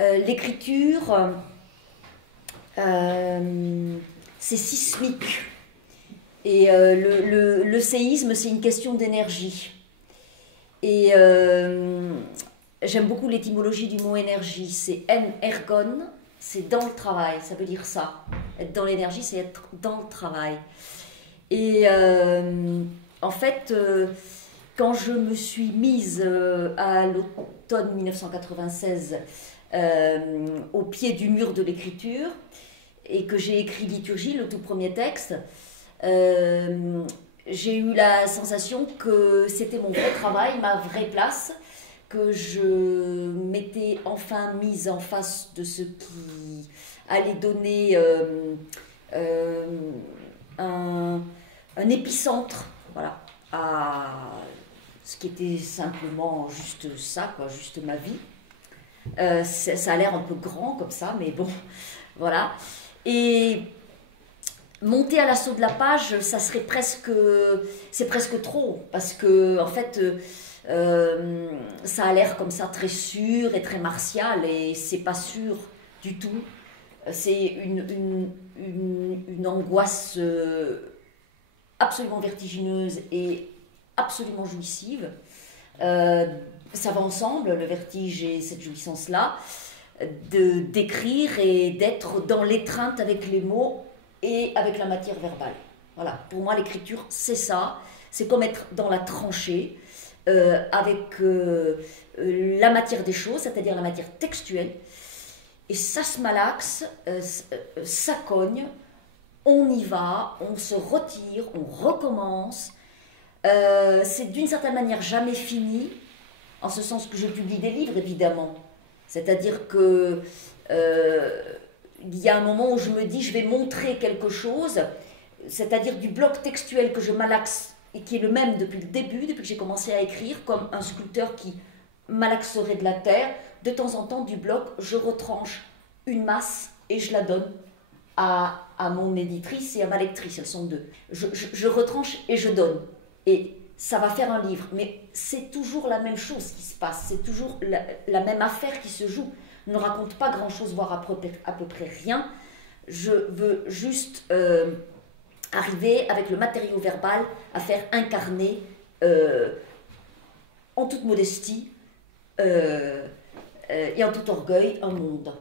L'écriture, c'est sismique. Et le séisme, c'est une question d'énergie. Et j'aime beaucoup l'étymologie du mot énergie. C'est ergon, c'est dans le travail, ça veut dire ça. Être dans l'énergie, c'est être dans le travail. Et en fait, quand je me suis mise à l'automne 1996 au pied du mur de l'écriture et que j'ai écrit Liturgie, le tout premier texte, j'ai eu la sensation que c'était mon vrai travail, ma vraie place, que je m'étais enfin mise en face de ce qui allait donner un épicentre, voilà, à ce qui était simplement juste ça, quoi, juste ma vie. Ça a l'air un peu grand comme ça, mais bon, voilà. Et monter à l'assaut de la page, ça serait presque, c'est presque trop, parce que en fait, ça a l'air comme ça très sûr et très martial, et c'est pas sûr du tout. C'est une angoisse absolument vertigineuse et absolument jouissive. Ça va ensemble, le vertige et cette jouissance-là, d'écrire et d'être dans l'étreinte avec les mots et avec la matière verbale. Voilà, pour moi l'écriture c'est ça, c'est comme être dans la tranchée avec la matière des choses, c'est-à-dire la matière textuelle, et ça se malaxe, ça cogne, on y va, on se retire, on recommence. C'est d'une certaine manière jamais fini, en ce sens que je publie des livres évidemment, c'est-à-dire que il y a un moment où je me dis je vais montrer quelque chose, c'est-à-dire du bloc textuel que je malaxe et qui est le même depuis le début, depuis que j'ai commencé à écrire, comme un sculpteur qui malaxerait de la terre. De temps en temps, du bloc, je retranche une masse et je la donne à mon éditrice et à ma lectrice, elles sont deux. Je retranche et je donne. Et ça va faire un livre, mais c'est toujours la même chose qui se passe, c'est toujours la même affaire qui se joue. Je ne raconte pas grand-chose, voire à peu près rien. Je veux juste arriver avec le matériau verbal à faire incarner en toute modestie et en tout orgueil un monde.